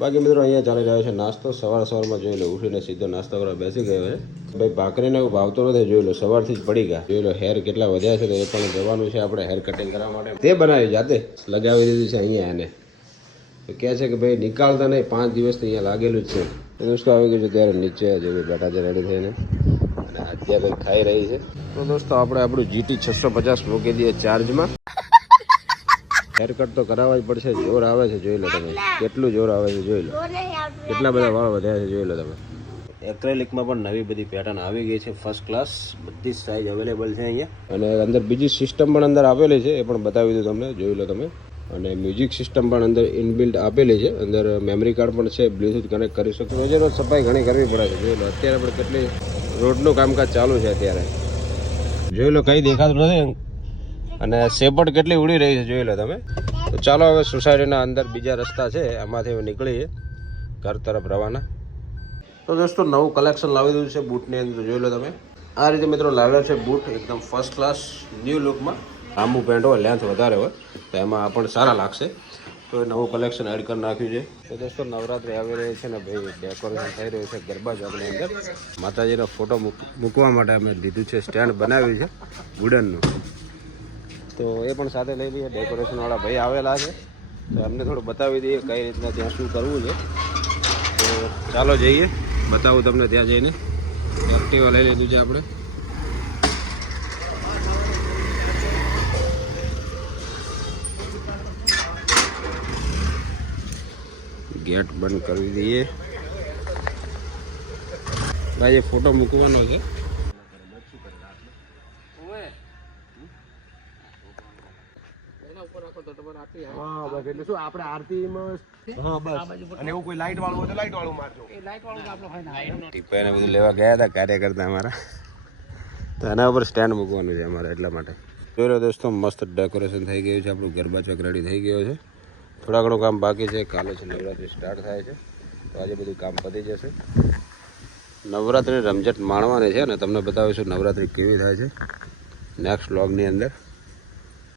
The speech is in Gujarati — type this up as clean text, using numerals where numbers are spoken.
બાકી મિત્રો અહીંયા ચાલી રહ્યો છે નાસ્તો. સવારમાં જોઈ લો, ઉઠીને સીધો નાસ્તો કરવા બેસી ગયો છે. ભાઈ ભાખરીને એવું ભાવતો નથી, જોઈ લો સવારથી જ પડી ગયા. જોઈ લો હેર કેટલા વધ્યા છે, તો એ પણ જવાનું છે આપણે હેર કટિંગ કરવા માટે. તે બનાવી જાતે લગાવી દીધું છે અહીંયા એને. તો કહે છે કે ભાઈ નીકાળતા નહીં, 5 દિવસથી અહીંયા લાગેલું જ છે. તો દોસ્તો આવી ગયું છે ત્યારે નીચે જેવી બેઠા છે રેડી થઈને, અને અત્યારે કંઈક ખાઈ રહી છે. તો દોસ્તો આપણે આપણું GT 650 મૂકી દઈએ ચાર્જમાં. હેર કટ તો કરાવવા જ પડશે. જોર આવે છે, જોઈ લો તમે કેટલું જોર આવે છે. જોઈ લો કેટલા બધા વાળ વધ્યા છે, જોઈ લો તમે. એક્રેલિકમાં પણ નવી બધી પેટર્ન આવી ગઈ છે, ફર્સ્ટ ક્લાસ. બધી સાઇઝ અવેલેબલ છે અહીંયા. અને અંદર બીજી સિસ્ટમ પણ અંદર આપેલી છે, એ પણ બતાવી દઉં તમને, જોઈ લો તમે. અને મ્યુઝિક સિસ્ટમ પણ અંદર ઇનબિલ્ટ આપેલી છે. અંદર મેમરી કાર્ડ પણ છે, બ્લુટૂથ કનેક્ટ કરી શકો. રોજે રોજ સફાઈ ઘણી કરવી પડે છે. જોઈ લો અત્યારે પણ કેટલી રોડનું કામકાજ ચાલુ છે અત્યારે. જોઈ લો કંઈ દેખાતું નથી, અને સેપટ કેટલી ઉડી રહી છે, જોઈ લો તમે. તો ચાલો હવે સોસાયટીના અંદર બીજા રસ્તા છે, એમાંથી નીકળીએ ઘર તરફ રવાના. તો દોસ્તો નવું કલેક્શન લાવી દીધું છે બૂટની અંદર, જોઈ લો તમે. આ રીતે મિત્રો લાવ્યા છે બૂટ, એકદમ ફર્સ્ટ ક્લાસ ન્યૂ લુકમાં. લાંબુ પેન્ટ હોય, લેન્થ વધારે હોય, તો એમાં પણ સારા લાગશે. તો એ નવું કલેક્શન એડ કરી નાખ્યું છે. તો દોસ્તો નવરાત્રિ આવી રહી છે ને ભાઈ, ડેકોરેશન થઈ રહ્યું છે ગરબા ચોકની અંદર. માતાજીનો ફોટો મૂકવા માટે અમે લીધું છે, સ્ટેન્ડ બનાવ્યું છે વુડનનું. તો એ પણ સાથે લઈ લઈએ. ડેકોરેશનવાળા ભાઈ આવેલા છે, તો એમને થોડું બતાવી દઈએ કઈ રીતના ત્યાં શું કરવું છે. તો ચાલો જઈએ, બતાવું તમને ત્યાં જઈને. એક્ટિવા લઈ લીધું છે આપણે. ગેટ બંધ કરી દઈએ. ભાઈ ફોટો મૂકવાનો છે. બધું લેવા ગયા હતા કાર્યકર્તા અમારા, તો એના ઉપર સ્ટેન્ડ મૂકવાનું છે અમારે, એટલા માટે. જોઈ લો દોસ્તો મસ્ત ડેકોરેશન થઈ ગયું છે આપણું. ગરબા ચોક રેડી થઈ ગયો છે. થોડા ઘણું કામ બાકી છે. કાલે છે નવરાત્રિ સ્ટાર્ટ થાય છે, તો આજે બધું કામ પતી જશે. નવરાત્રિની રમઝટ માણવાની છે, અને તમને બતાવીશું નવરાત્રિ કેવી થાય છે નેક્સ્ટ વ્લોગની અંદર.